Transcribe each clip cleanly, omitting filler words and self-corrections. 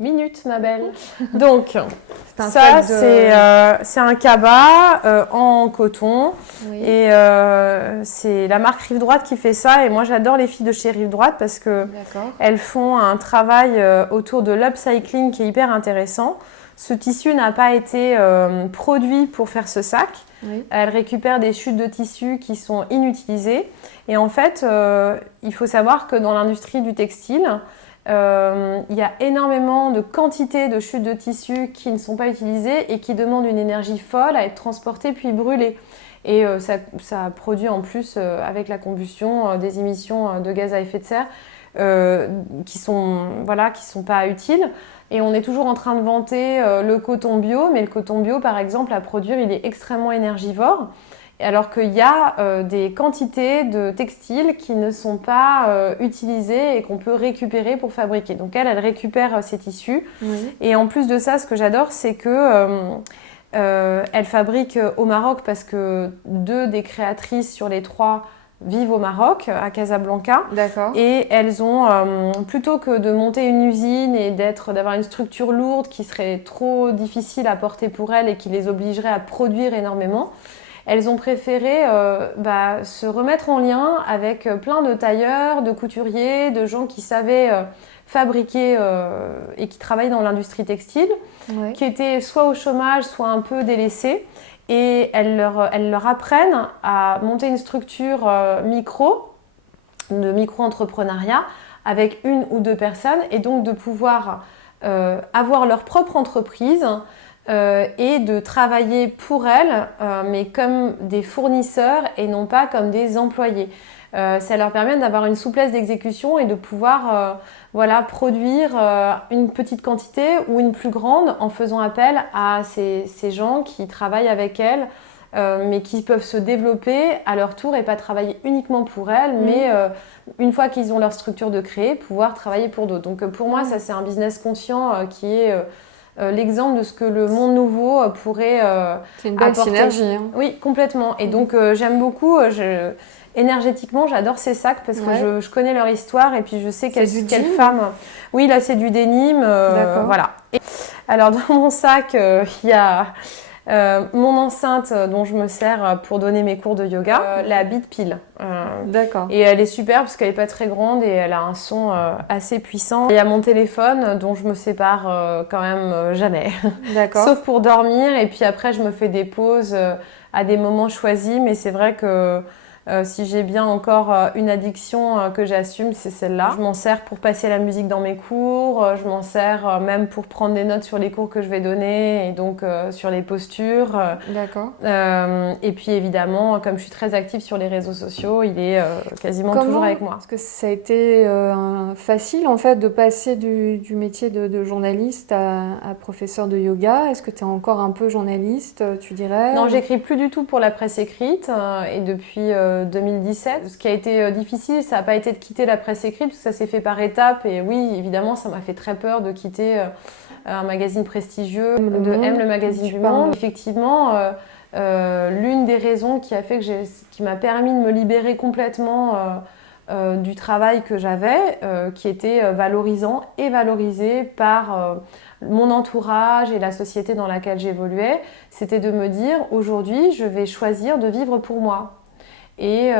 minutes, ma belle. Donc, C'est un ça, sac de... c'est un cabas en coton. Oui. Et c'est la marque Rive Droite qui fait ça. Et moi, j'adore les filles de chez Rive Droite parce que D'accord. elles font un travail autour de l'upcycling qui est hyper intéressant. Ce tissu n'a pas été produit pour faire ce sac. Oui. Elles récupèrent des chutes de tissu qui sont inutilisées. Et en fait, il faut savoir que dans l'industrie du textile, il y a énormément de quantités de chutes de tissu qui ne sont pas utilisées et qui demandent une énergie folle à être transportées puis brûlées. Et ça produit en plus, avec la combustion, des émissions de gaz à effet de serre qui sont pas utiles. Et on est toujours en train de vanter le coton bio, mais le coton bio, par exemple, à produire, il est extrêmement énergivore. Alors qu'il y a des quantités de textiles qui ne sont pas utilisées et qu'on peut récupérer pour fabriquer. Donc elle récupère ces tissus. Oui. Et en plus de ça, ce que j'adore, c'est que elle fabrique au Maroc parce que 2 des créatrices sur les 3 vivent au Maroc, à Casablanca. D'accord. Et elles ont, plutôt que de monter une usine et d'avoir une structure lourde qui serait trop difficile à porter pour elles et qui les obligerait à produire énormément, elles ont préféré se remettre en lien avec plein de tailleurs, de couturiers, de gens qui savaient fabriquer et qui travaillaient dans l'industrie textile, Oui. qui étaient soit au chômage, soit un peu délaissés. Et elles leur apprennent à monter une structure de micro-entrepreneuriat avec 1 ou 2 personnes et donc de pouvoir avoir leur propre entreprise et de travailler pour elles, mais comme des fournisseurs et non pas comme des employés. Ça leur permet d'avoir une souplesse d'exécution et de pouvoir produire une petite quantité ou une plus grande en faisant appel à ces gens qui travaillent avec elles, mais qui peuvent se développer à leur tour et pas travailler uniquement pour elles, mais une fois qu'ils ont leur structure de créer, pouvoir travailler pour d'autres. Donc pour moi, ça c'est un business conscient qui est l'exemple de ce que le monde nouveau pourrait C'est une belle apporter. synergie. Hein. Oui, complètement. Et donc j'aime beaucoup... Énergétiquement, j'adore ces sacs parce que je connais leur histoire et puis je sais quelle femme. Oui, là, c'est du denim. D'accord. Voilà. Alors, dans mon sac, il y a mon enceinte dont je me sers pour donner mes cours de yoga, la Beat Pile. D'accord. Et elle est super parce qu'elle n'est pas très grande et elle a un son assez puissant. Il y a mon téléphone dont je me sépare quand même jamais. D'accord. Sauf pour dormir. Et puis après, je me fais des pauses à des moments choisis. Mais c'est vrai que si j'ai bien encore une addiction que j'assume, c'est celle-là. Je m'en sers pour passer la musique dans mes cours, je m'en sers même pour prendre des notes sur les cours que je vais donner et donc sur les postures. D'accord. Et puis évidemment, comme je suis très active sur les réseaux sociaux, il est quasiment toujours avec moi. Est-ce que ça a été facile en fait de passer du métier de journaliste à professeur de yoga? Est-ce que tu es encore un peu journaliste, tu dirais? Non, j'écris plus du tout pour la presse écrite et depuis 2017. Ce qui a été difficile, ça n'a pas été de quitter la presse écrite, parce que ça s'est fait par étapes. Et oui, évidemment, ça m'a fait très peur de quitter un magazine prestigieux, le magazine du Monde. Effectivement, l'une des raisons qui m'a permis de me libérer complètement du travail que j'avais, qui était valorisant et valorisé par mon entourage et la société dans laquelle j'évoluais, c'était de me dire, aujourd'hui, je vais choisir de vivre pour moi. Et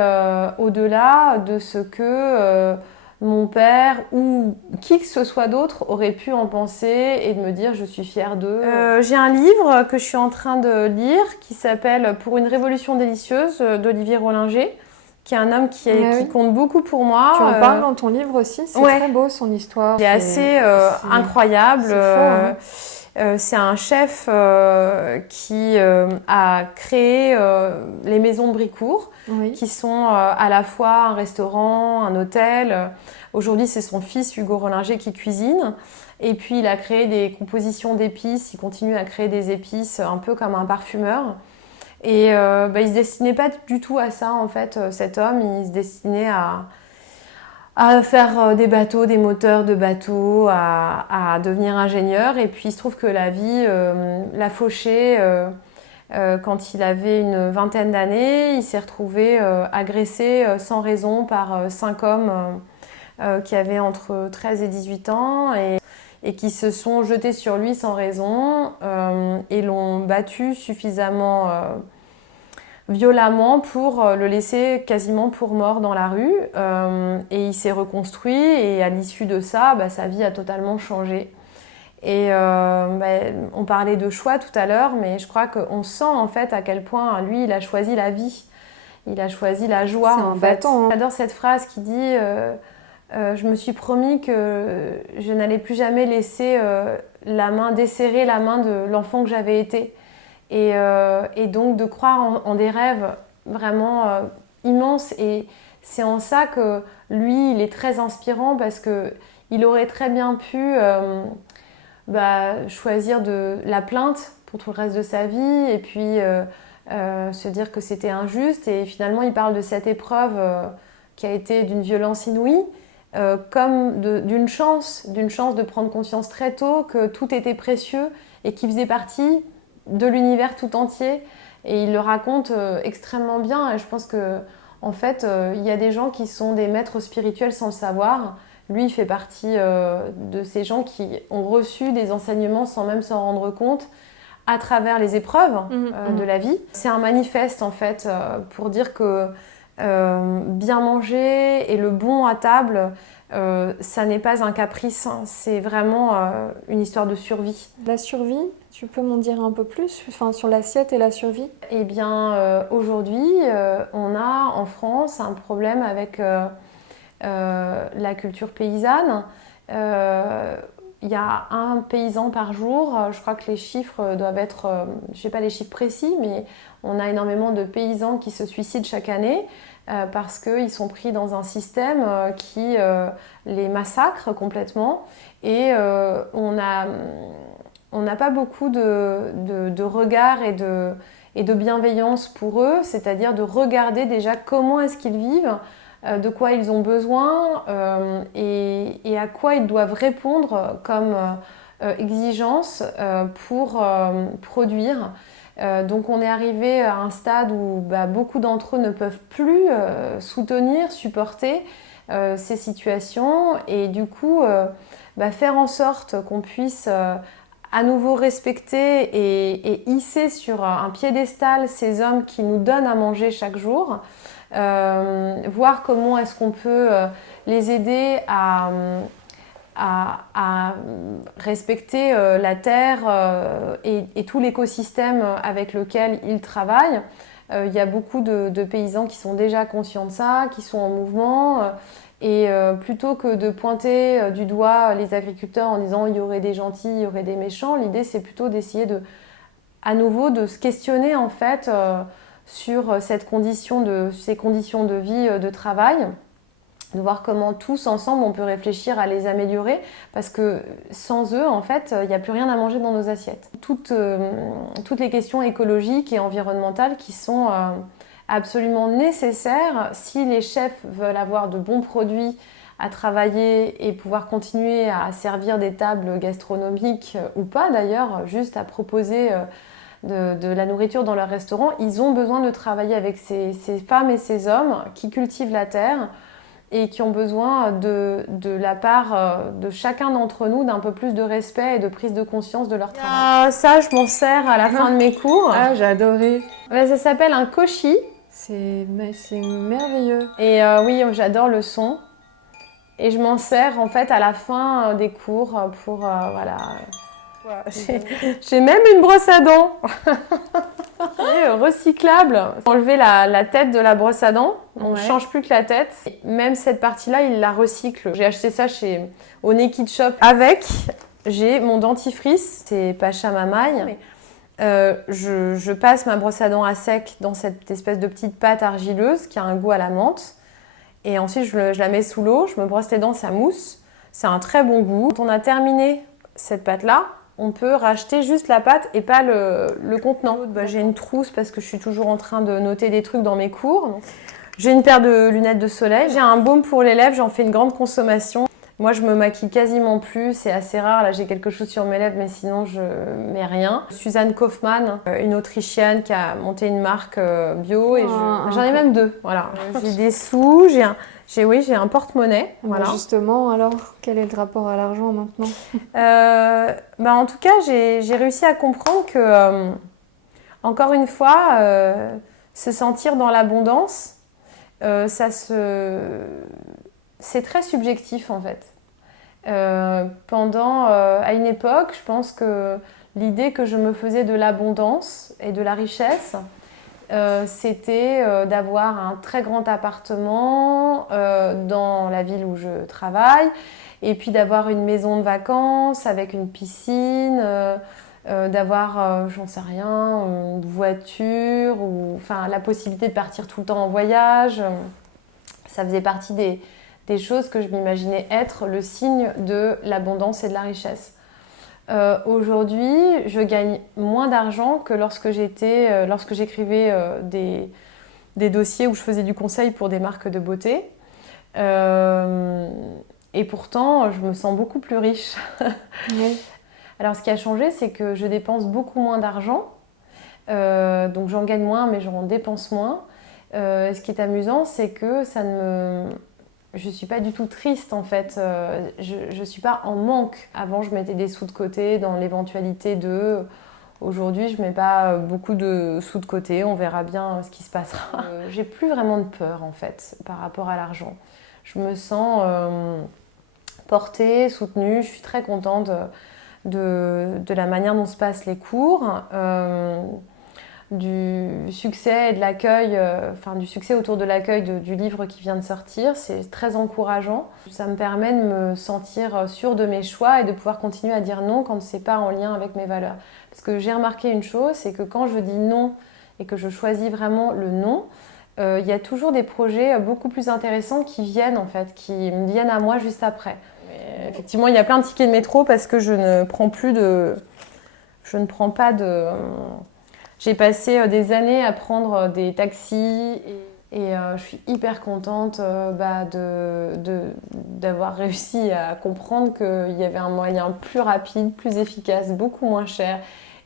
au-delà de ce que mon père ou qui que ce soit d'autre aurait pu en penser et de me dire je suis fière d'eux. J'ai un livre que je suis en train de lire qui s'appelle Pour une révolution délicieuse d'Olivier Rollinger, qui est un homme qui compte beaucoup pour moi. Tu en parles dans ton livre aussi, c'est très beau son histoire. Il est assez incroyable. C'est fort, hein. C'est un chef qui a créé les maisons de Bricourt, qui sont à la fois un restaurant, un hôtel. Aujourd'hui, c'est son fils Hugo Rollinger qui cuisine. Et puis, il a créé des compositions d'épices. Il continue à créer des épices un peu comme un parfumeur. Et il ne se destinait pas du tout à ça, en fait, cet homme. Il se destinait à faire des bateaux, des moteurs de bateaux, à devenir ingénieur. Et puis il se trouve que la vie l'a fauché quand il avait une vingtaine d'années. Il s'est retrouvé agressé sans raison par 5 hommes qui avaient entre 13 et 18 ans. Et et qui se sont jetés sur lui sans raison et l'ont battu suffisamment violemment pour le laisser quasiment pour mort dans la rue. Et il s'est reconstruit et à l'issue de ça, sa vie a totalement changé. Et on parlait de choix tout à l'heure, mais je crois qu'on sent en fait à quel point lui, il a choisi la vie. Il a choisi la joie. C'est en fait. J'adore cette phrase qui dit je me suis promis que je n'allais plus jamais laisser desserrer la main de l'enfant que j'avais été. Et donc de croire en des rêves vraiment immenses. Et c'est en ça que lui, il est très inspirant parce qu'il aurait très bien pu choisir de la plainte pour tout le reste de sa vie et puis se dire que c'était injuste. Et finalement, il parle de cette épreuve qui a été d'une violence inouïe, comme d'une chance de prendre conscience très tôt que tout était précieux et qu'il faisait partie de l'univers tout entier. Et il le raconte extrêmement bien. Et je pense que en fait, il y a des gens qui sont des maîtres spirituels sans le savoir. Lui, il fait partie de ces gens qui ont reçu des enseignements sans même s'en rendre compte à travers les épreuves de la vie. C'est un manifeste en fait pour dire que bien manger et le bon à table, ça n'est pas un caprice, c'est vraiment une histoire de survie. La survie, tu peux m'en dire un peu plus sur l'assiette et la survie? Eh bien, aujourd'hui, on a en France un problème avec la culture paysanne. Il y a un paysan par jour. Je crois que les chiffres doivent être, je ne sais pas les chiffres précis, mais on a énormément de paysans qui se suicident chaque année parce qu'ils sont pris dans un système qui les massacre complètement. Et on n'a pas beaucoup de regard et de bienveillance pour eux, c'est-à-dire de regarder déjà comment est-ce qu'ils vivent, de quoi ils ont besoin et à quoi ils doivent répondre comme exigence pour produire. Donc on est arrivé à un stade où beaucoup d'entre eux ne peuvent plus soutenir, supporter ces situations et du coup faire en sorte qu'on puisse à nouveau respecter et hisser sur un piédestal ces hommes qui nous donnent à manger chaque jour. Voir comment est-ce qu'on peut les aider à respecter la terre et tout l'écosystème avec lequel ils travaillent. Il y a beaucoup de paysans qui sont déjà conscients de ça, qui sont en mouvement. Et plutôt que de pointer du doigt les agriculteurs en disant il y aurait des gentils, il y aurait des méchants, l'idée c'est plutôt d'essayer à nouveau de se questionner en fait sur ces conditions de vie, de travail, de voir comment tous ensemble on peut réfléchir à les améliorer parce que sans eux en fait il n'y a plus rien à manger dans nos assiettes. Toutes les questions écologiques et environnementales qui sont absolument nécessaires si les chefs veulent avoir de bons produits à travailler et pouvoir continuer à servir des tables gastronomiques ou pas d'ailleurs, juste à proposer de la nourriture dans leur restaurant, ils ont besoin de travailler avec ces femmes et ces hommes qui cultivent la terre et qui ont besoin de la part de chacun d'entre nous d'un peu plus de respect et de prise de conscience de leur travail. Ça, je m'en sers à la fin de mes cours. Ah, j'ai adoré. Ça s'appelle un koshi. C'est merveilleux. Et oui, j'adore le son. Et je m'en sers en fait à la fin des cours pour voilà. J'ai même une brosse à dents recyclable. Enlever la tête de la brosse à dents, on ne change plus que la tête. Même cette partie-là, il la recycle. J'ai acheté ça au Naked Shop. Avec, j'ai mon dentifrice, c'est Pacha Mamaï. Je passe ma brosse à dents à sec dans cette espèce de petite pâte argileuse qui a un goût à la menthe. Et ensuite, je la mets sous l'eau, je me brosse les dents, ça mousse. C'est un très bon goût. Quand on a terminé cette pâte-là, on peut racheter juste la pâte et pas le contenant. J'ai une trousse parce que je suis toujours en train de noter des trucs dans mes cours. J'ai une paire de lunettes de soleil. J'ai un baume pour les lèvres, j'en fais une grande consommation. Moi, je me maquille quasiment plus, c'est assez rare. Là, j'ai quelque chose sur mes lèvres, mais sinon, je mets rien. Suzanne Kaufmann, une Autrichienne qui a monté une marque bio et j'en ai même deux. Voilà. J'ai des sous, Oui, j'ai un porte-monnaie. Voilà. Justement, alors, quel est le rapport à l'argent maintenant? En tout cas, j'ai réussi à comprendre que, encore une fois, se sentir dans l'abondance, c'est très subjectif en fait. À une époque, je pense que l'idée que je me faisais de l'abondance et de la richesse, c'était d'avoir un très grand appartement dans la ville où je travaille, et puis d'avoir une maison de vacances avec une piscine, d'avoir, j'en sais rien, une voiture, ou enfin la possibilité de partir tout le temps en voyage. Ça faisait partie des choses que je m'imaginais être le signe de l'abondance et de la richesse. Aujourd'hui, je gagne moins d'argent que lorsque j'écrivais des dossiers où je faisais du conseil pour des marques de beauté. Et pourtant, je me sens beaucoup plus riche. Oui. Alors, ce qui a changé, c'est que je dépense beaucoup moins d'argent. Donc, j'en gagne moins, mais j'en dépense moins. Ce qui est amusant, c'est que je ne suis pas du tout triste en fait. Je ne suis pas en manque. Avant, je mettais des sous de côté dans l'éventualité de. Aujourd'hui, je ne mets pas beaucoup de sous de côté. On verra bien ce qui se passera. J'ai plus vraiment de peur en fait par rapport à l'argent. Je me sens portée, soutenue. Je suis très contente de la manière dont se passent les cours. Du succès et de l'accueil, du succès autour de l'accueil du livre qui vient de sortir. C'est très encourageant. Ça me permet de me sentir sûre de mes choix et de pouvoir continuer à dire non quand c'est pas en lien avec mes valeurs. Parce que j'ai remarqué une chose, c'est que quand je dis non et que je choisis vraiment le non, il y a toujours des projets beaucoup plus intéressants qui viennent en fait, qui me viennent à moi juste après. Mais effectivement, il y a plein de tickets de métro parce que je ne prends pas de... J'ai passé des années à prendre des taxis et je suis hyper contente d'avoir réussi à comprendre qu'il y avait un moyen plus rapide, plus efficace, beaucoup moins cher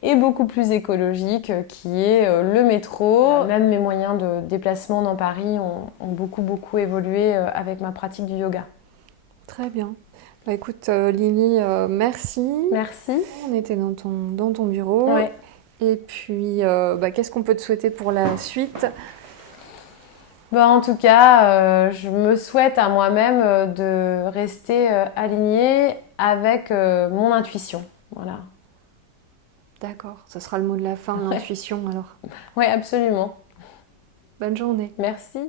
et beaucoup plus écologique qui est le métro. Même mes moyens de déplacement dans Paris ont beaucoup évolué avec ma pratique du yoga. Très bien. Bah, écoute, Lily, merci. Merci. On était dans ton bureau. Ouais. Et puis, qu'est-ce qu'on peut te souhaiter pour la suite? En tout cas, je me souhaite à moi-même de rester alignée avec mon intuition. Voilà. D'accord, ce sera le mot de la fin, l'intuition alors. Oui, absolument. Bonne journée. Merci.